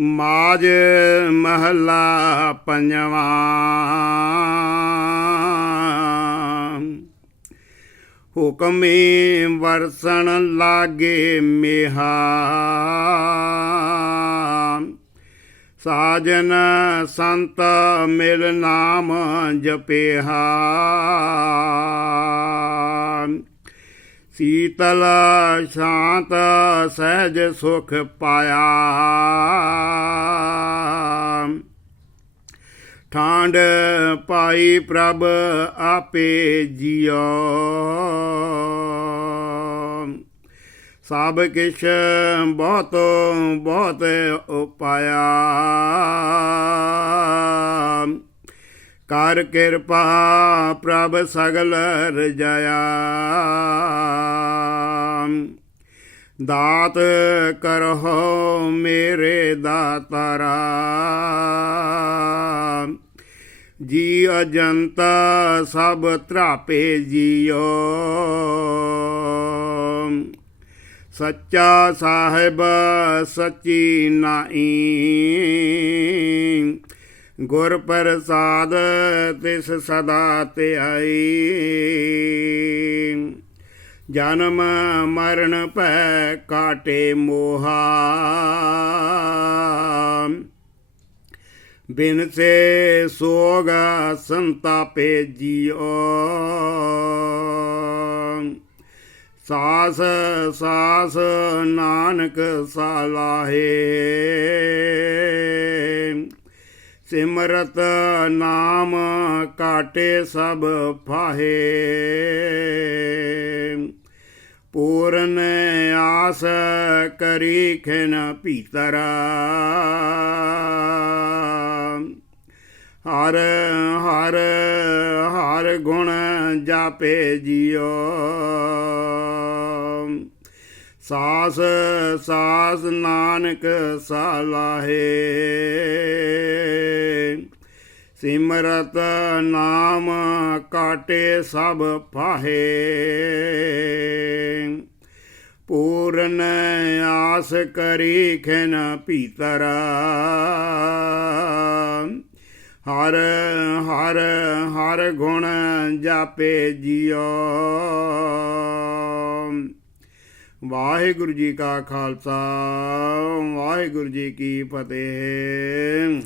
ਮਾਜ ਮਹੱਲਾ ਪੰਜਵਾਂ। ਹੁਕਮੇ ਵਰਸਣ ਲਾਗੇ ਮੇਹਾ। ਸਾਜਨ ਸੰਤ ਮਿਲ ਨਾਮ ਜਪੇਹਾ। ਸੀਤਲ ਸ਼ਾਂਤ ਸਹਿਜ ਸੁਖ ਪਾਇਆ। ਠਾਂਡ ਪਾਈ ਪ੍ਰਭ ਆਪੇ ਜਿਉ ਸਭ ਕਿਛ ਬਹੁਤ ਬਹੁਤ ਉਪਾਇਆ। ਕਰ ਕਿਰਪਾ ਪ੍ਰਭ ਸਗਲ ਰਜਾਇਆ ਦਾਤ ਕਰਹੁ ਮੇਰੇ ਦਾਤਾਰਾ। ਜੀ ਅਜੰਤ ਸਭ ਤਰਾਪੇ ਜੀਓ। ਸੱਚਾ ਸਾਹਿਬ ਸੱਚੀ ਨਾਈ ਗੁਰ ਪ੍ਰਸਾਦ ਤਿਸ ਸਦਾ ਧਿਆਈ ਜਨਮ ਮਰਨ ਪੈ ਕਾਟੇ ਮੋਹਾ। ਬਿਨ ਸੇ ਸੋਗ ਸੰਤਾਪੇ ਜੀਓ। ਸਾਸ ਸਾਸ ਨਾਨਕ ਸਾਲਾਹੇ। ਸਿਮਰਤ ਨਾਮ ਕਾਟੇ ਸਭ ਫਾਹੇ। ਪੂਰਨ ਆਸ ਕਰੀ ਖਨ ਭੀਤਰਾ। ਹਰ ਹਰ ਹਰ ਗੁਣ ਜਾਪੇ ਜਿਉ ਸਾਸ ਸਾਸ ਨਾਨਕ ਸਾਲਾਹੇ। ਸਿਮਰਤ ਨਾਮ ਕਾਟੇ ਸਭ ਫਾਹੇ। ਪੂਰਨ ਆਸ ਕਰੀ ਖਨ ਭੀਤਰਾ। ਹਰ ਹਰ ਹਰ ਗੁਣ ਜਾਪੇ ਜਿਉ ਵਾਹਿਗੁਰੂ ਜੀ ਕਾ ਖਾਲਸਾ, ਵਾਹਿਗੁਰੂ ਜੀ ਕੀ ਫਤਿਹ।